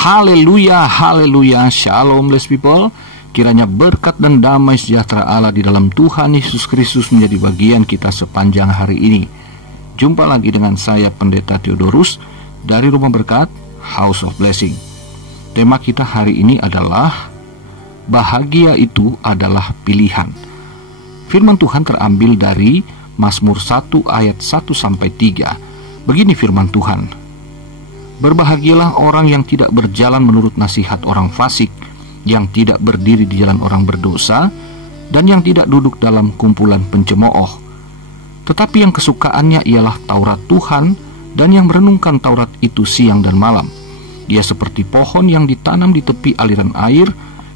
Haleluya, haleluya, shalom blessed people. Kiranya berkat dan damai sejahtera Allah di dalam Tuhan Yesus Kristus menjadi bagian kita sepanjang hari ini. Jumpa lagi dengan saya Pendeta Theodorus dari Rumah Berkat, House of Blessing. Tema kita hari ini adalah bahagia itu adalah pilihan. Firman Tuhan terambil dari Mazmur 1 ayat 1-3. Begini firman Tuhan: berbahagialah orang yang tidak berjalan menurut nasihat orang fasik, yang tidak berdiri di jalan orang berdosa, dan yang tidak duduk dalam kumpulan pencemooh. Tetapi yang kesukaannya ialah Taurat Tuhan, dan yang merenungkan Taurat itu siang dan malam. Dia seperti pohon yang ditanam di tepi aliran air,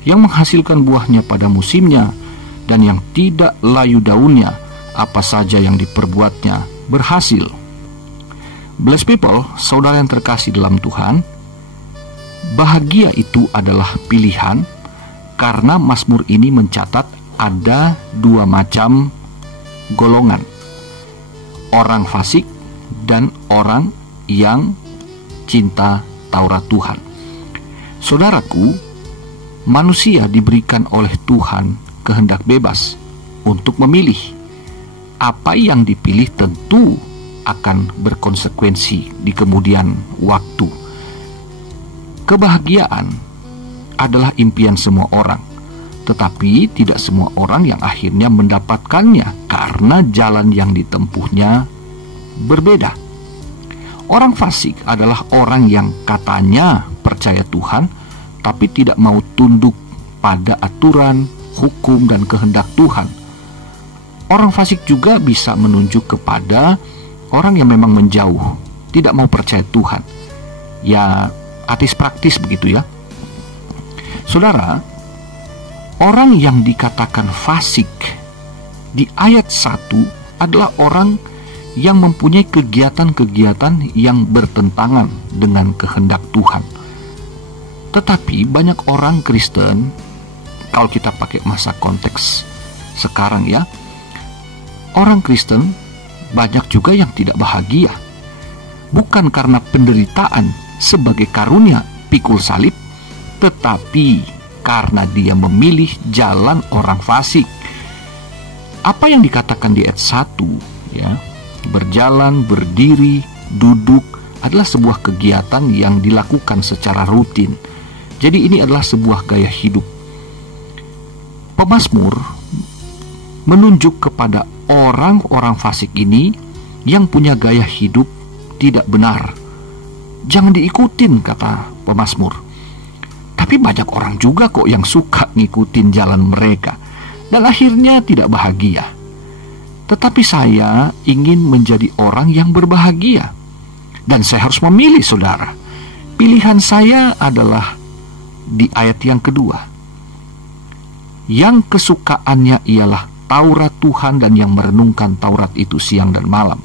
yang menghasilkan buahnya pada musimnya, dan yang tidak layu daunnya, apa saja yang diperbuatnya berhasil. Blessed people, saudara yang terkasih dalam Tuhan, bahagia itu adalah pilihan, karena Mazmur ini mencatat ada dua macam golongan: orang fasik dan orang yang cinta Taurat Tuhan. Saudaraku, manusia diberikan oleh Tuhan kehendak bebas untuk memilih. Apa yang dipilih tentu akan berkonsekuensi di kemudian waktu. Kebahagiaan adalah impian semua orang, tetapi tidak semua orang yang akhirnya mendapatkannya karena jalan yang ditempuhnya berbeda. Orang fasik adalah orang yang katanya percaya Tuhan, tapi tidak mau tunduk pada aturan, hukum, dan kehendak Tuhan. Orang fasik juga bisa menunjuk kepada orang yang memang menjauh, tidak mau percaya Tuhan. Ya, ateis praktis begitu ya. Saudara, orang yang dikatakan fasik di ayat 1 adalah orang yang mempunyai kegiatan-kegiatan yang bertentangan dengan kehendak Tuhan. Tetapi banyak orang Kristen, kalau kita pakai masa konteks sekarang ya, orang Kristen banyak juga yang tidak bahagia, bukan karena penderitaan sebagai karunia pikul salib, tetapi karena dia memilih jalan orang fasik. Apa yang dikatakan di ayat 1 ya, berjalan, berdiri, duduk adalah sebuah kegiatan yang dilakukan secara rutin. Jadi ini adalah sebuah gaya hidup. Pemazmur menunjuk kepada orang-orang fasik ini yang punya gaya hidup tidak benar. Jangan diikutin, kata pemazmur. Tapi banyak orang juga kok yang suka ngikutin jalan mereka, dan akhirnya tidak bahagia. Tetapi saya ingin menjadi orang yang berbahagia, dan saya harus memilih, saudara. Pilihan saya adalah di ayat yang kedua, yang kesukaannya ialah Taurat Tuhan, dan yang merenungkan Taurat itu siang dan malam.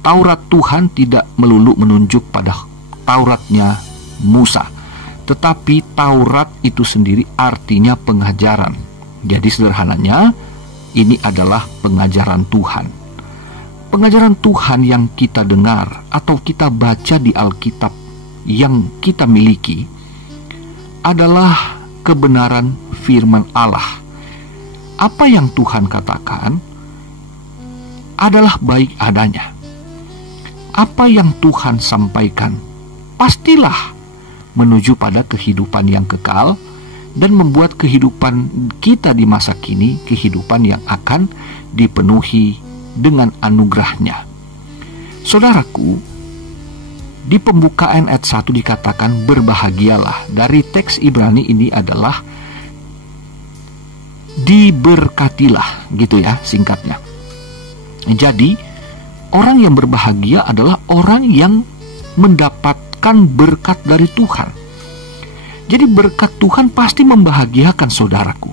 Taurat Tuhan tidak melulu menunjuk pada Tauratnya Musa, tetapi Taurat itu sendiri artinya pengajaran. Jadi sederhananya, ini adalah pengajaran Tuhan. Pengajaran Tuhan yang kita dengar atau kita baca di Alkitab yang kita miliki adalah kebenaran firman Allah. Apa yang Tuhan katakan adalah baik adanya. Apa yang Tuhan sampaikan pastilah menuju pada kehidupan yang kekal dan membuat kehidupan kita di masa kini kehidupan yang akan dipenuhi dengan anugerahnya. Saudaraku, di pembukaan ayat 1 dikatakan berbahagialah. Dari teks Ibrani ini adalah diberkatilah, gitu ya singkatnya. Jadi orang yang berbahagia adalah orang yang mendapatkan berkat dari Tuhan. Jadi berkat Tuhan pasti membahagiakan saudaraku.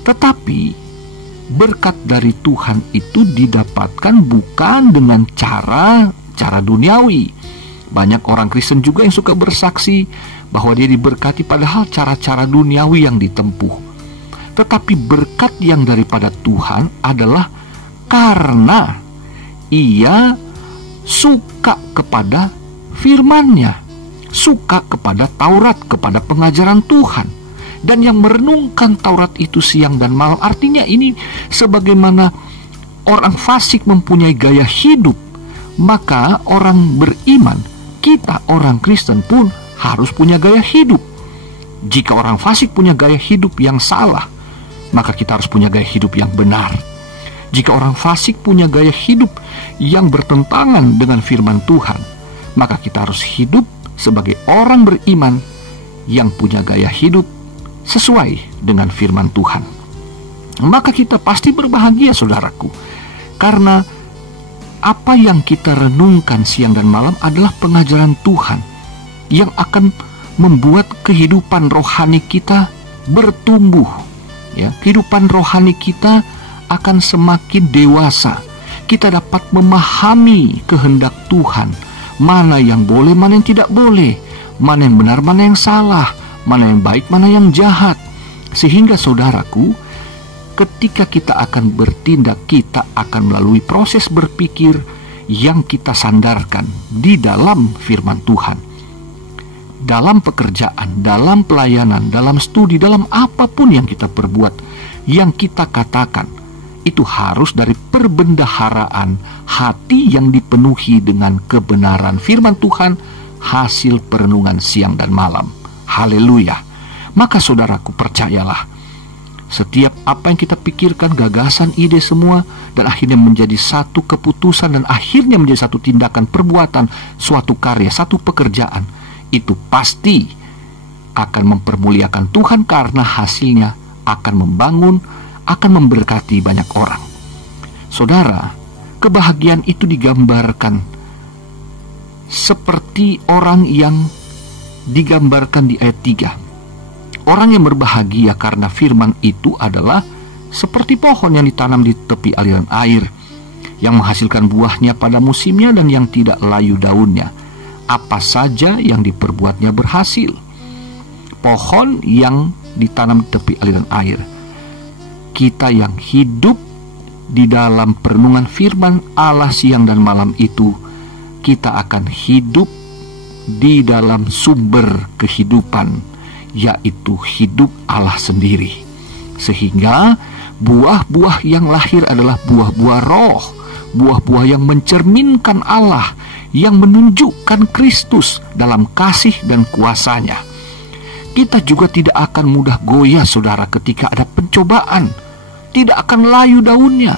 Tetapi berkat dari Tuhan itu didapatkan bukan dengan cara duniawi. Banyak orang Kristen juga yang suka bersaksi bahwa dia diberkati padahal cara-cara duniawi yang ditempuh. Tetapi berkat yang daripada Tuhan adalah karena ia suka kepada firman-Nya. suka kepada Taurat, kepada pengajaran Tuhan. Dan yang merenungkan Taurat itu siang dan malam, artinya ini sebagaimana orang fasik mempunyai gaya hidup, maka orang beriman, kita orang Kristen pun harus punya gaya hidup. Jika orang fasik punya gaya hidup yang salah, maka kita harus punya gaya hidup yang benar. Jika orang fasik punya gaya hidup yang bertentangan dengan firman Tuhan, maka kita harus hidup sebagai orang beriman yang punya gaya hidup sesuai dengan firman Tuhan. Maka kita pasti berbahagia, saudaraku, karena apa yang kita renungkan siang dan malam adalah pengajaran Tuhan yang akan membuat kehidupan rohani kita bertumbuh. Ya, kehidupan rohani kita akan semakin dewasa. Kita dapat memahami kehendak Tuhan, mana yang boleh, mana yang tidak boleh, mana yang benar, mana yang salah, mana yang baik, mana yang jahat. Sehingga saudaraku, ketika kita akan bertindak, kita akan melalui proses berpikir yang kita sandarkan di dalam firman Tuhan. Dalam pekerjaan, dalam pelayanan, dalam studi, dalam apapun yang kita perbuat, yang kita katakan, itu harus dari perbendaharaan hati yang dipenuhi dengan kebenaran firman Tuhan, hasil perenungan siang dan malam. Haleluya. Maka saudaraku, percayalah, setiap apa yang kita pikirkan, gagasan, ide semua, dan akhirnya menjadi satu keputusan, dan akhirnya menjadi satu tindakan, perbuatan, suatu karya, satu pekerjaan, itu pasti akan mempermuliakan Tuhan, karena hasilnya akan membangun, akan memberkati banyak orang. Saudara, kebahagiaan itu digambarkan seperti orang yang digambarkan di ayat 3. Orang yang berbahagia karena firman itu adalah seperti pohon yang ditanam di tepi aliran air, yang menghasilkan buahnya pada musimnya dan yang tidak layu daunnya. Apa saja yang diperbuatnya berhasil. Pohon yang ditanam di tepi aliran air. Kita yang hidup di dalam perenungan firman Allah siang dan malam itu, kita akan hidup di dalam sumber kehidupan, yaitu hidup Allah sendiri. Sehingga buah-buah yang lahir adalah buah-buah roh, buah-buah yang mencerminkan Allah, yang menunjukkan Kristus dalam kasih dan kuasanya. Kita juga tidak akan mudah goyah, saudara, ketika ada pencobaan. Tidak akan layu daunnya,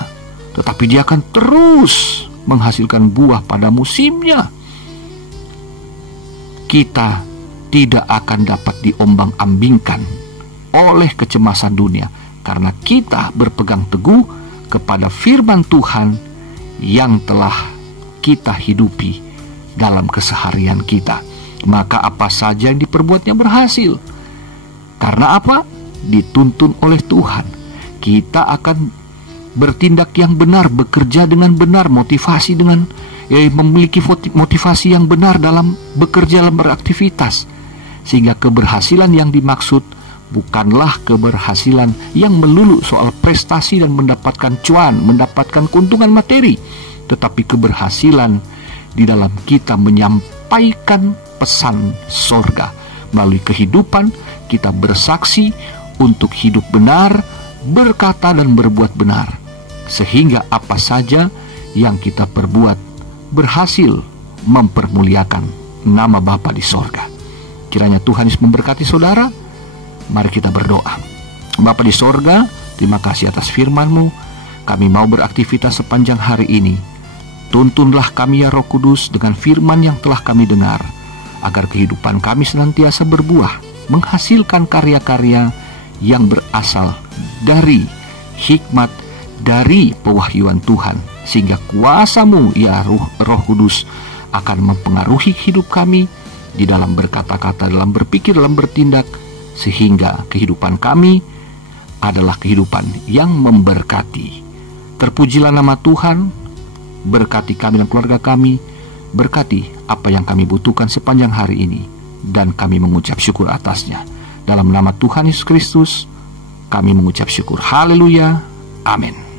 tetapi dia akan terus menghasilkan buah pada musimnya. Kita tidak akan dapat diombang-ambingkan oleh kecemasan dunia, karena kita berpegang teguh kepada firman Tuhan yang telah kita hidupi dalam keseharian kita. Maka apa saja yang diperbuatnya berhasil. Karena apa? Dituntun oleh Tuhan. Kita akan bertindak yang benar, bekerja dengan benar, motivasi dengan memiliki motivasi yang benar dalam bekerja, dalam beraktivitas. Sehingga keberhasilan yang dimaksud bukanlah keberhasilan yang melulu soal prestasi dan mendapatkan cuan, mendapatkan keuntungan materi, tetapi keberhasilan di dalam kita menyampaikan pesan sorga. Melalui kehidupan kita bersaksi untuk hidup benar, berkata dan berbuat benar, sehingga apa saja yang kita perbuat berhasil mempermuliakan nama Bapa di sorga. Kiranya Tuhan Yesus memberkati saudara. Mari kita berdoa. Bapa di sorga, terima kasih atas firman-Mu. Kami mau beraktivitas sepanjang hari ini. Tuntunlah kami ya Roh Kudus dengan firman yang telah kami dengar, agar kehidupan kami senantiasa berbuah, menghasilkan karya-karya yang berasal dari hikmat, dari pewahyuan Tuhan, sehingga kuasa-Mu ya Roh Kudus akan mempengaruhi hidup kami di dalam berkata-kata, dalam berpikir, dalam bertindak, sehingga kehidupan kami adalah kehidupan yang memberkati. Terpujilah nama Tuhan. Berkati kami dan keluarga kami, berkati apa yang kami butuhkan sepanjang hari ini, dan kami mengucap syukur atasnya. Dalam nama Tuhan Yesus Kristus kami mengucap syukur. Haleluya. Amin.